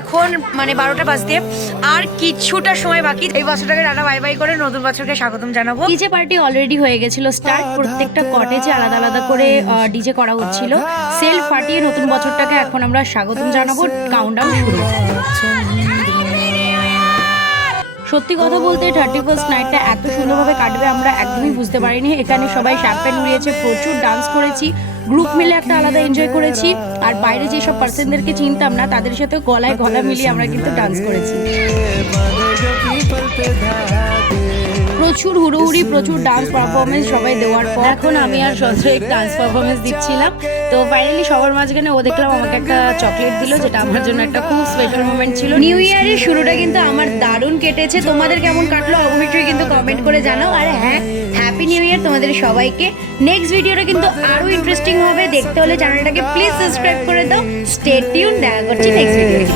এখন মানে 12টা বাজতে আর কিছুটা সময় বাকি। এই বছরটাকে টাটা বাই বাই করে নতুন বছরকে স্বাগতম জানাবো। ডিজে পার্টি অলরেডি হয়ে গেছিল স্টার্ট, প্রত্যেকটা কটেজে আলাদা আলাদা করে ডিজে করা হচ্ছিল। সেলফ ফাটিয়ে নতুন বছরটাকে এখন আমরা স্বাগতম জানাবো। কাউন্টডাউন শুরু। সত্যি কথা বলতে 31st নাইটটা এত সুন্দরভাবে কাটবে আমরা একদমই বুঝতে পারিনি। এখানে সবাই শ্যাম্পেন উড়িয়েছে, প্রচুর ডান্স করেছি, গ্রুপ মিলে একটা আলাদা এনজয় করেছি। আর বাইরে যেসব পার্সনদেরকে চিনতাম না তাদের সাথে গলায় গলা মিলিয়ে আমরা কিন্তু ডান্স করেছি। প্রচুর হুড়োহুড়ি, প্রচুর ডান্স পারফরমেন্স সবাই দেওয়ার পর এখন আমি আর সঞ্জয় ডান্স পারফরমেন্স দিচ্ছিলাম। তো ফাইনালি সবার মাঝখানে ও দেখলাম আমাকে একটা চকলেট দিল, যেটা আমার জন্য একটা খুব স্পেশাল মোমেন্ট ছিল। নিউ ইয়ারের শুরুটা কিন্তু আমার দারুণ কেটেছে। তোমাদের কেমন কাটলো অবশ্যই কিন্তু কমেন্ট করে জানাও। আর হ্যাঁ, হ্যাপি নিউ ইয়ার তোমাদের সবাইকে। নেক্সট ভিডিওটা কিন্তু আরো ইন্টারেস্টিং হবে, দেখতে হলে চ্যানেলটাকে প্লিজ সাবস্ক্রাইব করে দাও। স্টে টিউন, দেখা করছি নেক্সট ভিডিও।